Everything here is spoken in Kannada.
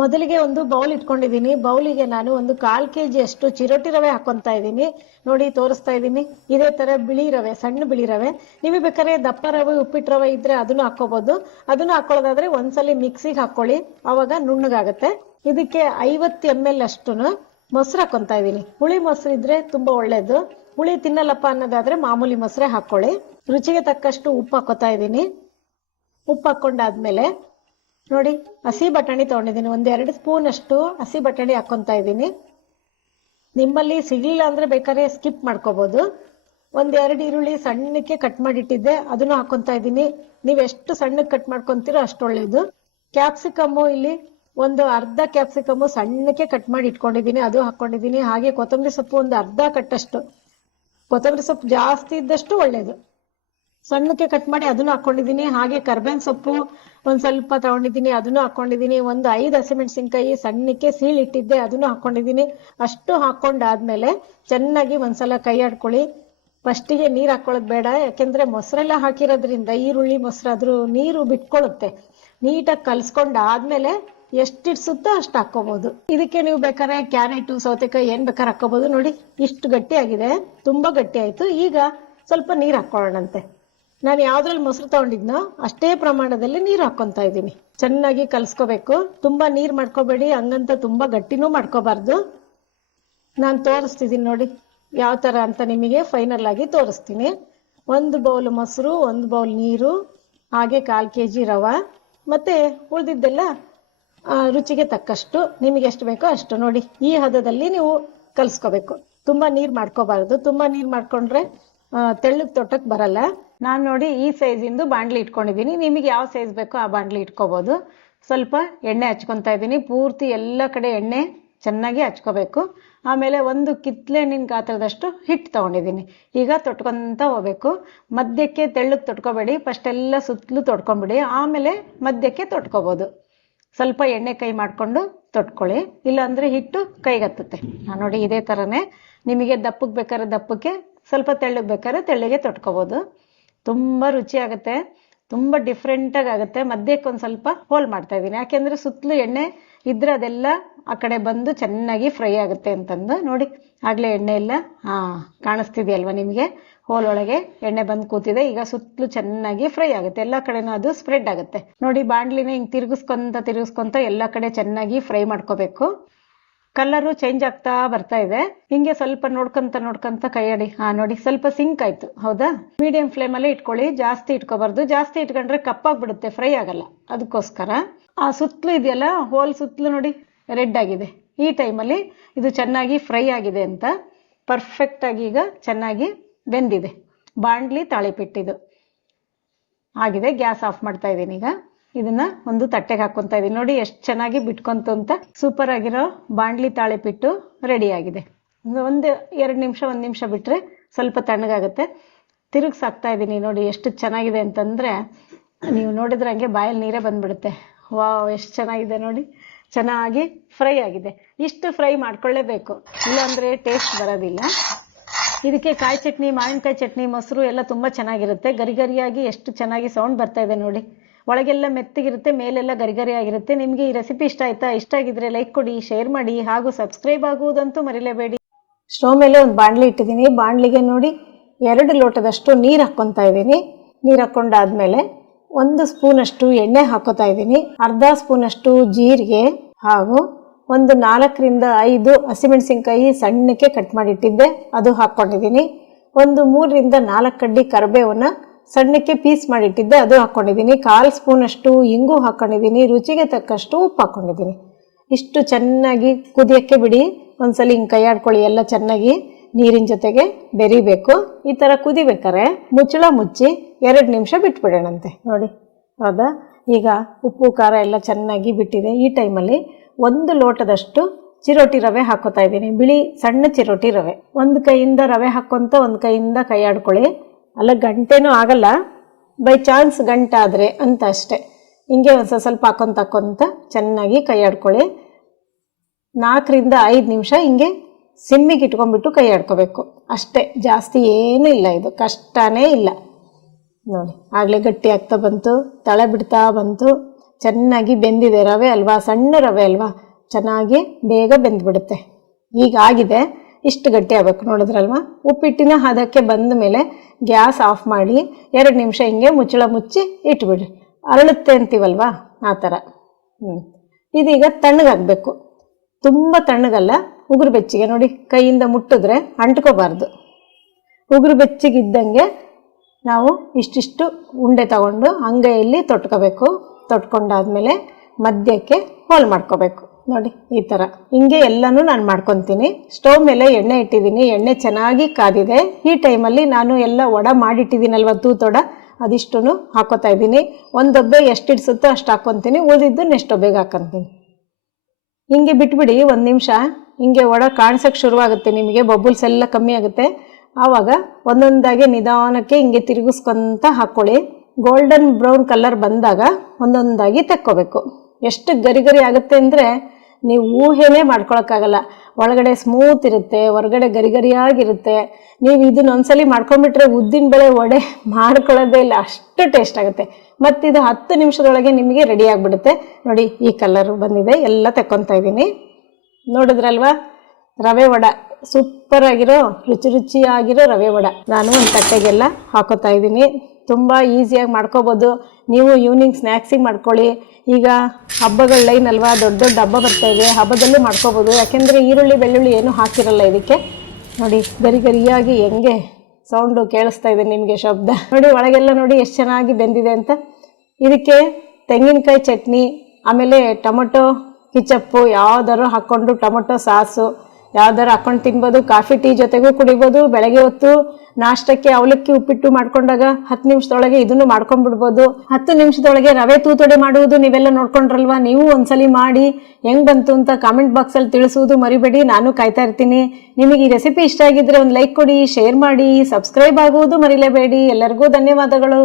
ಮೊದಲಿಗೆ ಒಂದು ಬೌಲ್ ಇಟ್ಕೊಂಡಿದ್ದೀನಿ. ಬೌಲಿಗೆ ನಾನು ಒಂದು ಕಾಲ್ ಕೆಜಿ ಅಷ್ಟು ಚಿರೋಟಿ ರವೆ ಹಾಕೊಂತ ಇದ್ದೀನಿ. ನೋಡಿ, ತೋರಿಸ್ತಾ ಇದ್ದೀನಿ. ಇದೇ ತರ ಬಿಳಿ ರವೆ, ಸಣ್ಣ ಬಿಳಿ ರವೆ. ನೀವು ಬೇಕಾದ್ರೆ ದಪ್ಪ ರವೆ, ಉಪ್ಪಿಟ್ಟು ರವೆ ಇದ್ರೆ ಅದನ್ನು ಹಾಕೋಬಹುದು ಅದನ್ನು ಹಾಕೊಳ್ಳೋದಾದ್ರೆ ಒಂದ್ಸಲಿ ಮಿಕ್ಸಿಗೆ ಹಾಕೊಳ್ಳಿ ಅವಾಗ ನುಣ್ಣಗಾಗತ್ತೆ. ಇದಕ್ಕೆ ಐವತ್ತು ಎಂ ಎಲ್ ಅಷ್ಟು ಮೊಸರು ಹಾಕೊಂತ ಇದ್ದೀನಿ. ಹುಳಿ ಮೊಸರು ಇದ್ರೆ ತುಂಬಾ ಒಳ್ಳೇದು. ಹುಳಿ ತಿನ್ನಲ್ಲಪ್ಪ ಅನ್ನೋದಾದ್ರೆ ಮಾಮೂಲಿ ಮೊಸರೇ ಹಾಕೊಳ್ಳಿ ರುಚಿಗೆ ತಕ್ಕಷ್ಟು ಉಪ್ಪು ಹಾಕೋತಾ ಇದ್ದೀನಿ. ಉಪ್ಪು ಹಾಕೊಂಡಾದ್ಮೇಲೆ ನೋಡಿ, ಹಸಿ ಬಟಾಣಿ ತಗೊಂಡಿದ್ದೀನಿ. ಒಂದ್ ಎರಡು ಸ್ಪೂನ್ ಅಷ್ಟು ಹಸಿ ಬಟಾಣಿ ಹಾಕೊಂತ ಇದ್ದೀನಿ. ನಿಮ್ಮಲ್ಲಿ ಸಿಗ್ಲಿಲ್ಲ ಅಂದ್ರೆ ಬೇಕಾದ್ರೆ ಸ್ಕಿಪ್ ಮಾಡ್ಕೋಬಹುದು ಒಂದೆರಡು ಈರುಳ್ಳಿ ಸಣ್ಣಕ್ಕೆ ಕಟ್ ಮಾಡಿಟ್ಟಿದ್ದೆ, ಅದನ್ನು ಹಾಕೊಂತ ಇದ್ದೀನಿ. ನೀವು ಎಷ್ಟು ಸಣ್ಣಕ್ಕೆ ಕಟ್ ಮಾಡ್ಕೊಂತೀರೋ ಅಷ್ಟು ಒಳ್ಳೇದು. ಕ್ಯಾಪ್ಸಿಕಮ್ಮು ಇಲ್ಲಿ ಒಂದು ಅರ್ಧ ಕ್ಯಾಪ್ಸಿಕಮ್ಮು ಸಣ್ಣಕ್ಕೆ ಕಟ್ ಮಾಡಿ ಇಟ್ಕೊಂಡಿದ್ದೀನಿ ಅದು ಹಾಕೊಂಡಿದ್ದೀನಿ. ಹಾಗೆ ಕೊತ್ತಂಬರಿ ಸೊಪ್ಪು ಒಂದು ಅರ್ಧ ಕಟ್ಟಷ್ಟು ಕೊತ್ತಂಬರಿ ಸೊಪ್ಪು ಜಾಸ್ತಿ ಇದ್ದಷ್ಟು ಒಳ್ಳೇದು. ಸಣ್ಣಕ್ಕೆ ಕಟ್ ಮಾಡಿ ಅದನ್ನು ಹಾಕೊಂಡಿದ್ದೀನಿ. ಹಾಗೆ ಕರ್ಬೇವಿನ ಸೊಪ್ಪು ಒಂದ್ ಸ್ವಲ್ಪ ತಗೊಂಡಿದ್ದೀನಿ, ಅದನ್ನು ಹಾಕೊಂಡಿದ್ದೀನಿ. ಒಂದು ಐದು ಹಸಿಮೆಣಸಿನ್ಕಾಯಿ ಸಣ್ಣಕ್ಕೆ ಸೀಳಿಟ್ಟಿದ್ದೆ ಅದನ್ನು ಹಾಕೊಂಡಿದ್ದೀನಿ. ಅಷ್ಟು ಹಾಕೊಂಡಾದ್ಮೇಲೆ ಚೆನ್ನಾಗಿ ಒಂದ್ಸಲ ಕೈ ಆಡ್ಕೊಳ್ಳಿ. ಫಸ್ಟಿಗೆ ನೀರ್ ಹಾಕೊಳ್ಳೋದು ಬೇಡ, ಯಾಕೆಂದ್ರೆ ಮೊಸರೆಲ್ಲ ಹಾಕಿರೋದ್ರಿಂದ ಈರುಳ್ಳಿ ಮೊಸರಾದ್ರೂ ನೀರು ಬಿಟ್ಕೊಳ್ಳುತ್ತೆ ನೀಟಾಗಿ ಕಲ್ಸ್ಕೊಂಡ್ ಆದ್ಮೇಲೆ ಎಷ್ಟಿಡ್ಸುತ್ತೋ ಅಷ್ಟು ಹಾಕೋಬಹುದು ಇದಕ್ಕೆ ನೀವು ಬೇಕಾದ್ರೆ ಕ್ಯಾರೆಟ್, ಸೌತೆಕಾಯಿ ಏನ್ ಬೇಕಾದ್ರೆ ಹಾಕೋಬಹುದು ನೋಡಿ, ಇಷ್ಟು ಗಟ್ಟಿ ಆಗಿದೆ ತುಂಬಾ ಗಟ್ಟಿ ಆಯ್ತು. ಈಗ ಸ್ವಲ್ಪ ನೀರ್ ಹಾಕೊಳ್ಳೋಣಂತೆ. ನಾನು ಯಾವ್ದ್ರಲ್ಲಿ ಮೊಸರು ತಗೊಂಡಿದ್ನೋ ಅಷ್ಟೇ ಪ್ರಮಾಣದಲ್ಲಿ ನೀರು ಹಾಕೊಂತ ಇದ್ದೀನಿ. ಚೆನ್ನಾಗಿ ಕಲ್ಸ್ಕೋಬೇಕು. ತುಂಬಾ ನೀರ್ ಮಾಡ್ಕೋಬೇಡಿ. ಹಂಗಂತ ತುಂಬಾ ಗಟ್ಟಿನೂ ಮಾಡ್ಕೋಬಾರ್ದು. ನಾನು ತೋರಿಸ್ತಿದ್ದೀನಿ ನೋಡಿ ಯಾವ ತರ ಅಂತ ನಿಮಗೆ ಫೈನಲ್ ಆಗಿ ತೋರಿಸ್ತೀನಿ. ಒಂದು ಬೌಲ್ ಮೊಸರು, ಒಂದು ಬೌಲ್ ನೀರು, ಹಾಗೆ ಕಾಲು ಕೆ ಜಿ ರವ. ಮತ್ತೆ ಉಳಿದಿದ್ದೆಲ್ಲ ರುಚಿಗೆ ತಕ್ಕಷ್ಟು ನಿಮಗೆ ಎಷ್ಟು ಬೇಕೋ ಅಷ್ಟು ನೋಡಿ. ಈ ಹದದಲ್ಲಿ ನೀವು ಕಲ್ಸ್ಕೋಬೇಕು. ತುಂಬಾ ನೀರ್ ಮಾಡ್ಕೋಬಾರ್ದು. ತುಂಬಾ ನೀರ್ ಮಾಡ್ಕೊಂಡ್ರೆ ತೆಳ್ಳಗೆ ತೊಟ್ಟಕ್ ಬರಲ್ಲ. ನಾನ್ ನೋಡಿ ಈ ಸೈಜ್ ಇಂದು ಬಾಂಡ್ಲಿ ಇಟ್ಕೊಂಡಿದ್ದೀನಿ. ನಿಮಗೆ ಯಾವ ಸೈಜ್ ಬೇಕೋ ಆ ಬಾಂಡ್ಲಿ ಇಟ್ಕೋಬಹುದು ಸ್ವಲ್ಪ ಎಣ್ಣೆ ಹಚ್ಕೊಂತ ಇದ್ದೀನಿ. ಪೂರ್ತಿ ಎಲ್ಲ ಕಡೆ ಎಣ್ಣೆ ಚೆನ್ನಾಗಿ ಹಚ್ಕೋಬೇಕು. ಆಮೇಲೆ ಒಂದು ಕಿತ್ಲೆಹಣ್ಣಿನ ಗಾತ್ರದಷ್ಟು ಹಿಟ್ಟು ತೊಗೊಂಡಿದ್ದೀನಿ. ಈಗ ತೊಟ್ಕೊತ ಹೋಗ್ಬೇಕು. ಮಧ್ಯಕ್ಕೆ ತೆಳ್ಳಗೆ ತೊಟ್ಕೊಬೇಡಿ. ಫಸ್ಟ್ ಎಲ್ಲ ಸುತ್ತಲೂ ತೊಟ್ಕೊಂಬಿಡಿ. ಆಮೇಲೆ ಮಧ್ಯಕ್ಕೆ ತೊಟ್ಕೋಬೋದು. ಸ್ವಲ್ಪ ಎಣ್ಣೆ ಕೈ ಮಾಡಿಕೊಂಡು ತೊಟ್ಕೊಳ್ಳಿ. ಇಲ್ಲಾಂದರೆ ಹಿಟ್ಟು ಕೈಗತ್ತುತ್ತೆ. ನಾನು ನೋಡಿ ಇದೇ ತರನೇ ನಿಮಗೆ ದಪ್ಪಕ್ಕೆ ಬೇಕಾದ್ರೆ ದಪ್ಪಕ್ಕೆ, ಸ್ವಲ್ಪ ತೆಳ್ಳಗೆ ಬೇಕಾದ್ರೆ ತೆಳ್ಳಗೆ ತೊಟ್ಕೋಬಹುದು ತುಂಬಾ ರುಚಿ ಆಗುತ್ತೆ ತುಂಬಾ ಡಿಫ್ರೆಂಟ್ ಆಗಿ ಆಗುತ್ತೆ ಮಧ್ಯಕ್ಕೆ ಒಂದ್ ಸ್ವಲ್ಪ ಹೋಲ್ ಮಾಡ್ತಾ ಇದ್ದೀನಿ. ಯಾಕೆಂದ್ರೆ ಸುತ್ತಲೂ ಎಣ್ಣೆ ಇದ್ರೆ ಅದೆಲ್ಲ ಆ ಕಡೆ ಬಂದು ಚೆನ್ನಾಗಿ ಫ್ರೈ ಆಗುತ್ತೆ ಅಂತಂದು ನೋಡಿ. ಆಗ್ಲೇ ಎಣ್ಣೆ ಎಲ್ಲ ಹಾ ಕಾಣಿಸ್ತಿದೆಯಲ್ವ ನಿಮಗೆ? ಹೋಲ್ ಒಳಗೆ ಎಣ್ಣೆ ಬಂದು ಕೂತಿದೆ. ಈಗ ಸುತ್ತಲೂ ಚೆನ್ನಾಗಿ ಫ್ರೈ ಆಗುತ್ತೆ. ಎಲ್ಲ ಕಡೆನೂ ಅದು ಸ್ಪ್ರೆಡ್ ಆಗುತ್ತೆ. ನೋಡಿ ಬಾಂಡ್ಲಿನ ಹಿಂಗ್ ತಿರುಗಿಸ್ಕೊಂತ ತಿರುಗಿಸ್ಕೊಂತ ಎಲ್ಲ ಕಡೆ ಚೆನ್ನಾಗಿ ಫ್ರೈ ಮಾಡ್ಕೋಬೇಕು. ಕಲರು ಚೇಂಜ್ ಆಗ್ತಾ ಬರ್ತಾ ಇದೆ. ಹಿಂಗೆ ಸ್ವಲ್ಪ ನೋಡ್ಕೊಂತ ನೋಡ್ಕೊಂತ ಕೈಯಾಡಿ. ಹಾ ನೋಡಿ, ಸ್ವಲ್ಪ ಸಿಂಕ್ ಆಯ್ತು. ಹೌದಾ? ಮೀಡಿಯಂ ಫ್ಲೇಮ್ ಅಲ್ಲೇ ಇಟ್ಕೊಳ್ಳಿ. ಜಾಸ್ತಿ ಇಟ್ಕೋಬಾರ್ದು. ಜಾಸ್ತಿ ಇಟ್ಕೊಂಡ್ರೆ ಕಪ್ಪಾಗ್ಬಿಡುತ್ತೆ ಫ್ರೈ ಆಗಲ್ಲ. ಅದಕ್ಕೋಸ್ಕರ. ಆ ಸುತ್ತಲೂ ಇದೆಯಲ್ಲ ಹೋಲ್ ಸುತ್ತಲೂ ನೋಡಿ ರೆಡ್ ಆಗಿದೆ. ಈ ಟೈಮಲ್ಲಿ ಇದು ಚೆನ್ನಾಗಿ ಫ್ರೈ ಆಗಿದೆ ಅಂತ ಪರ್ಫೆಕ್ಟ್ ಆಗಿ ಈಗ ಚೆನ್ನಾಗಿ ಬೆಂದಿದೆ. ಬಾಂಡ್ಲಿ ತಾಳಿಪಿಟ್ಟಿದು ಆಗಿದೆ, ಗ್ಯಾಸ್ ಆಫ್ ಮಾಡ್ತಾ ಇದ್ದೀನಿ ಈಗ. ಇದನ್ನ ಒಂದು ತಟ್ಟೆಗೆ ಹಾಕೊಂತ ಇದೀನಿ. ನೋಡಿ ಎಷ್ಟು ಚೆನ್ನಾಗಿ ಬಿಟ್ಕೊಂತು ಅಂತ. ಸೂಪರ್ ಆಗಿರೋ ಬಾಂಡ್ಲಿ ತಾಳೆಪಿಟ್ಟು ರೆಡಿ ಆಗಿದೆ. ಒಂದು- ಎರಡು ನಿಮಿಷ, ಒಂದು ನಿಮಿಷ ಬಿಟ್ಟರೆ ಸ್ವಲ್ಪ ತಣ್ಣಗಾಗುತ್ತೆ. ತಿರುಗ್ ಹಾಕ್ತಾ ಇದ್ದೀನಿ ನೋಡಿ ಎಷ್ಟು ಚೆನ್ನಾಗಿದೆ ಅಂತಂದ್ರೆ, ನೀವು ನೋಡಿದ್ರೆ ಹಂಗೆ ಬಾಯಲ್ಲಿ ನೀರೇ ಬಂದ್ಬಿಡುತ್ತೆ. ವಾವ್ ಎಷ್ಟು ಚೆನ್ನಾಗಿದೆ ನೋಡಿ. ಚೆನ್ನಾಗಿ ಫ್ರೈ ಆಗಿದೆ. ಇಷ್ಟು ಫ್ರೈ ಮಾಡ್ಕೊಳ್ಳೇಬೇಕು. ಇಲ್ಲಾಂದರೆ ಟೇಸ್ಟ್ ಬರೋದಿಲ್ಲ. ಇದಕ್ಕೆ ಕಾಯಿ ಚಟ್ನಿ, ಮಾವಿನಕಾಯಿ ಚಟ್ನಿ, ಮೊಸರು ಎಲ್ಲ ತುಂಬಾ ಚೆನ್ನಾಗಿರುತ್ತೆ. ಗರಿ ಗರಿಯಾಗಿ ಎಷ್ಟು ಚೆನ್ನಾಗಿ ಸೌಂಡ್ ಬರ್ತಾ ಇದೆ ನೋಡಿ. ಒಳಗೆಲ್ಲ ಮೆತ್ತಗಿರುತ್ತೆ, ಮೇಲೆಲ್ಲ ಗರಿಗರಿ ಗರಿ ಆಗಿರುತ್ತೆ ನಿಮಗೆ ಈ ರೆಸಿಪಿ ಇಷ್ಟ ಆಯ್ತಾ? ಇಷ್ಟ ಆಗಿದ್ರೆ ಲೈಕ್ ಕೊಡಿ ಶೇರ್ ಮಾಡಿ ಹಾಗೂ ಸಬ್ಸ್ಕ್ರೈಬ್ ಆಗುವುದಂತೂ ಮರಿಲೇಬೇಡಿ. ಸ್ಟವ್ ಮೇಲೆ ಒಂದು ಬಾಣಲಿ ಇಟ್ಟಿದ್ದೀನಿ. ಬಾಣಲಿಗೆ ನೋಡಿ ಎರಡು ಲೋಟದಷ್ಟು ನೀರು ಹಾಕ್ಕೊತಾ ಇದ್ದೀನಿ. ನೀರು ಹಾಕ್ಕೊಂಡಾದ್ಮೇಲೆ ಒಂದು ಸ್ಪೂನಷ್ಟು ಎಣ್ಣೆ ಹಾಕೋತಾ ಇದ್ದೀನಿ. ಅರ್ಧ ಸ್ಪೂನಷ್ಟು ಜೀರಿಗೆ ಹಾಗೂ ಒಂದು ನಾಲ್ಕರಿಂದ ಐದು ಹಸಿಮೆಣಸಿನ್ಕಾಯಿ ಸಣ್ಣಕ್ಕೆ ಕಟ್ ಮಾಡಿಟ್ಟಿದ್ದೆ. ಅದು ಹಾಕ್ಕೊಂಡಿದ್ದೀನಿ. ಒಂದು ಮೂರರಿಂದ ನಾಲ್ಕು ಕಡ್ಡಿ ಕರಿಬೇವನ್ನ ಸಣ್ಣಕ್ಕೆ ಪೀಸ್ ಮಾಡಿಟ್ಟಿದ್ದೆ, ಅದು ಹಾಕ್ಕೊಂಡಿದ್ದೀನಿ ಕಾಲು ಸ್ಪೂನಷ್ಟು ಇಂಗು ಹಾಕ್ಕೊಂಡಿದ್ದೀನಿ ರುಚಿಗೆ ತಕ್ಕಷ್ಟು ಉಪ್ಪು ಹಾಕ್ಕೊಂಡಿದ್ದೀನಿ ಇಷ್ಟು ಚೆನ್ನಾಗಿ ಕುದಿಯೋಕ್ಕೆ ಬಿಡಿ. ಒಂದ್ಸಲಿ ಹಿಂಗೆ ಕೈ ಆಡ್ಕೊಳ್ಳಿ ಎಲ್ಲ ಚೆನ್ನಾಗಿ ನೀರಿನ ಜೊತೆಗೆ ಬೆರಿಬೇಕು. ಈ ಥರ ಕುದಿಬೇಕಾರೆ ಮುಚ್ಚಳ ಮುಚ್ಚಿ ಎರಡು ನಿಮಿಷ ಬಿಟ್ಬಿಡೋಣಂತೆ. ನೋಡಿ, ಹೌದಾ? ಈಗ ಉಪ್ಪು, ಖಾರ ಎಲ್ಲ ಚೆನ್ನಾಗಿ ಬಿಟ್ಟಿದೆ. ಈ ಟೈಮಲ್ಲಿ ಒಂದು ಲೋಟದಷ್ಟು ಚಿರೋಟಿ ರವೆ ಹಾಕೋತಾ ಇದ್ದೀನಿ. ಬಿಳಿ ಸಣ್ಣ ಚಿರೋಟಿ ರವೆ. ಒಂದು ಕೈಯಿಂದ ರವೆ ಹಾಕ್ಕೊಂತ ಒಂದು ಕೈಯಿಂದ ಕೈ ಆಡ್ಕೊಳ್ಳಿ ಅಲ್ಲ ಗಂಟೆನೂ ಆಗಲ್ಲ. ಬೈ ಚಾನ್ಸ್ ಗಂಟಾದರೆ ಅಂತ ಅಷ್ಟೆ. ಹಿಂಗೆ ಒಂದು ಸ್ವಲ್ಪ ಹಾಕೊಂತ ಹಾಕೊಂತ ಚೆನ್ನಾಗಿ ಕೈ ಆಡ್ಕೊಳ್ಳಿ. ನಾಲ್ಕರಿಂದ ಐದು ನಿಮಿಷ ಹಿಂಗೆ ಸಿಮ್ಮಿಗೆ ಇಟ್ಕೊಂಡ್ಬಿಟ್ಟು ಕೈ ಆಡ್ಕೋಬೇಕು. ಅಷ್ಟೇ, ಜಾಸ್ತಿ ಏನೂ ಇಲ್ಲ ಇದು. ಕಷ್ಟನೇ ಇಲ್ಲ. ನೋಡಿ, ಆಗಲೇ ಗಟ್ಟಿ ಆಗ್ತಾ ಬಂತು, ತಳ ಬಿಡ್ತಾ ಬಂತು. ಚೆನ್ನಾಗಿ ಬೆಂದಿದೆ ರವೆ ಅಲ್ವಾ? ಸಣ್ಣ ರವೆ ಅಲ್ವಾ? ಚೆನ್ನಾಗಿ ಬೇಗ ಬೆಂದ್ಬಿಡುತ್ತೆ. ಈಗ ಆಗಿದೆ. ಇಷ್ಟು ಗಟ್ಟಿ ಆಗ್ಬೇಕು ನೋಡಿದ್ರಲ್ವಾ? ಉಪ್ಪಿಟ್ಟಿನ ಹದಕ್ಕೆ ಬಂದ ಮೇಲೆ ಗ್ಯಾಸ್ ಆಫ್ ಮಾಡಿ ಎರಡು ನಿಮಿಷ ಹಿಂಗೆ ಮುಚ್ಚಳ ಮುಚ್ಚಿ ಇಟ್ಬಿಡಿ. ಅರಳುತ್ತೆ ಅಂತೀವಲ್ವ? ಆ ಥರ. ಹ್ಞೂ ಇದೀಗ ತಣ್ಣಗಾಗಬೇಕು. ತುಂಬ ತಣ್ಣಗಲ್ಲ. ಉಗುರು ಬೆಚ್ಚಿಗೆ ನೋಡಿ, ಕೈಯಿಂದ ಮುಟ್ಟಿದ್ರೆ ಅಂಟ್ಕೋಬಾರ್ದು. ಉಗುರು ಬೆಚ್ಚಿಗಿದ್ದಂಗೆ ನಾವು ಇಷ್ಟಿಷ್ಟು ಉಂಡೆ ತಗೊಂಡು ಅಂಗೈಯಲ್ಲಿ ತೊಟ್ಕೋಬೇಕು. ತೊಟ್ಕೊಂಡಾದ್ಮೇಲೆ ಮಧ್ಯಕ್ಕೆ ಹೋಲ್ ಮಾಡ್ಕೋಬೇಕು. ನೋಡಿ, ಈ ಥರ ಹಿಂಗೆ ಎಲ್ಲನೂ ನಾನು ಮಾಡ್ಕೊತೀನಿ. ಸ್ಟವ್ ಮೇಲೆ ಎಣ್ಣೆ ಇಟ್ಟಿದ್ದೀನಿ. ಎಣ್ಣೆ ಚೆನ್ನಾಗಿ ಕಾದಿದೆ. ಈ ಟೈಮಲ್ಲಿ ನಾನು ಎಲ್ಲ ವಡ ಮಾಡಿಟ್ಟಿದ್ದೀನಲ್ವ ತೂತೊಡ ಅದಿಷ್ಟು ಹಾಕೋತಾ ಇದ್ದೀನಿ. ಒಂದು ಡಬ್ಬೆ ಎಷ್ಟು ಇಡ್ಸುತ್ತೋ ಅಷ್ಟು ಹಾಕ್ಕೊತೀನಿ ಉಳಿದಿದ್ದು ನೆಕ್ಸ್ಟ್ ಒಬ್ಬೆಗೆ ಹಾಕೊತೀನಿ. ಹಿಂಗೆ ಬಿಟ್ಬಿಡಿ, ಒಂದು ನಿಮಿಷ. ಹಿಂಗೆ ಒಡ ಕಾಣಿಸೋಕ್ಕೆ ಶುರುವಾಗುತ್ತೆ ನಿಮಗೆ. ಬಬ್ಬುಲ್ಸ್ ಎಲ್ಲ ಕಮ್ಮಿ ಆಗುತ್ತೆ. ಆವಾಗ ಒಂದೊಂದಾಗಿ ನಿಧಾನಕ್ಕೆ ಹಿಂಗೆ ತಿರುಗಿಸ್ಕೊಂತ ಹಾಕ್ಕೊಳ್ಳಿ ಗೋಲ್ಡನ್ ಬ್ರೌನ್ ಕಲರ್ ಬಂದಾಗ ಒಂದೊಂದಾಗಿ ತಕ್ಕೋಬೇಕು. ಎಷ್ಟು ಗರಿ ಗರಿ ಆಗುತ್ತೆ ಅಂದರೆ ನೀವು ಊಹೆನೇ ಮಾಡ್ಕೊಳಕ್ಕಾಗಲ್ಲ. ಒಳಗಡೆ ಸ್ಮೂತ್ ಇರುತ್ತೆ, ಹೊರಗಡೆ ಗರಿಗರಿಯಾಗಿರುತ್ತೆ. ನೀವು ಇದನ್ನ ಒಂದ್ಸಲಿ ಮಾಡ್ಕೊಂಡ್ಬಿಟ್ರೆ ಉದ್ದಿನ ಬೇಳೆ ವಡೆ ಮಾಡ್ಕೊಳ್ಳೋದೇ ಇಲ್ಲ, ಅಷ್ಟು ಟೇಸ್ಟ್ ಆಗುತ್ತೆ. ಮತ್ತು ಇದು ಹತ್ತು ನಿಮಿಷದೊಳಗೆ ನಿಮಗೆ ರೆಡಿ ಆಗಿಬಿಡುತ್ತೆ. ನೋಡಿ, ಈ ಕಲರ್ ಬಂದಿದೆ, ಎಲ್ಲ ತೆಕ್ಕೊತಾ ಇದ್ದೀನಿ. ನೋಡಿದ್ರಲ್ವಾ? ರವೆ ವಡ ಸೂಪರ್ ಆಗಿರೋ, ರುಚಿ ರುಚಿಯಾಗಿರೋ ರವೆ ವಡ. ನಾನು ಒಂದು ತಟ್ಟೆಗೆಲ್ಲ ಹಾಕೋತಾ ಇದ್ದೀನಿ. ತುಂಬ ಈಸಿಯಾಗಿ ಮಾಡ್ಕೋಬೋದು. ನೀವು ಈವ್ನಿಂಗ್ ಸ್ನ್ಯಾಕ್ಸಿಗೆ ಮಾಡ್ಕೊಳ್ಳಿ. ಈಗ ಹಬ್ಬಗಳ ಲೈನ್ ಅಲ್ವಾ? ದೊಡ್ಡ ದೊಡ್ಡ ಹಬ್ಬ ಬರ್ತಾ ಇದೆ. ಹಬ್ಬದಲ್ಲೂ ಮಾಡ್ಕೋಬೋದು. ಯಾಕೆಂದರೆ ಈರುಳ್ಳಿ, ಬೆಳ್ಳುಳ್ಳಿ ಏನೂ ಹಾಕಿರಲ್ಲ ಇದಕ್ಕೆ. ನೋಡಿ, ಗರಿ ಗರಿಯಾಗಿ ಹೆಂಗೆ ಸೌಂಡು ಕೇಳಿಸ್ತಾ ಇದೆ ನಿಮಗೆ ಶಬ್ದ. ನೋಡಿ, ಒಳಗೆಲ್ಲ ನೋಡಿ ಎಷ್ಟು ಚೆನ್ನಾಗಿ ಬೆಂದಿದೆ ಅಂತ. ಇದಕ್ಕೆ ತೆಂಗಿನಕಾಯಿ ಚಟ್ನಿ, ಆಮೇಲೆ ಟೊಮೊಟೊ ಕಿಚಪ್ಪು ಯಾವ್ದಾರು ಹಾಕ್ಕೊಂಡು ಟೊಮೊಟೊ ಸಾಸು. ಯಾವ್ದಾರು ಹಾಕೊಂಡು ತಿನ್ಬೋದು, ಕಾಫಿ, ಟೀ ಜೊತೆಗೂ ಕುಡಿಬೋದು, ಬೆಳಗ್ಗೆ ಹೊತ್ತು ನಾಷ್ಟಕ್ಕೆ ಅವಲಕ್ಕಿ, ಉಪ್ಪಿಟ್ಟು ಮಾಡ್ಕೊಂಡಾಗ ಹತ್ತು ನಿಮಿಷದೊಳಗೆ ಇದನ್ನು ಮಾಡ್ಕೊಂಡ್ಬಿಡ್ಬೋದು. ಹತ್ತು ನಿಮಿಷದೊಳಗೆ ರವೆ ತೂತೊಡೆ ಮಾಡುವುದು ನೀವೆಲ್ಲ ನೋಡ್ಕೊಂಡ್ರಲ್ವಾ? ನೀವು ಒಂದ್ಸಲಿ ಮಾಡಿ ಹೆಂಗ್ ಬಂತು ಅಂತ ಕಾಮೆಂಟ್ ಬಾಕ್ಸಲ್ಲಿ ತಿಳಿಸುವುದು ಮರಿಬೇಡಿ, ನಾನು ಕಾಯ್ತಾ ಇರ್ತೀನಿ. ನಿಮಗೆ ಈ ರೆಸಿಪಿ ಇಷ್ಟ ಆಗಿದ್ರೆ ಒಂದು ಲೈಕ್ ಕೊಡಿ ಶೇರ್ ಮಾಡಿ ಸಬ್ಸ್ಕ್ರೈಬ್ ಆಗುವುದು ಮರಿಲೇಬೇಡಿ. ಎಲ್ಲರಿಗೂ ಧನ್ಯವಾದಗಳು.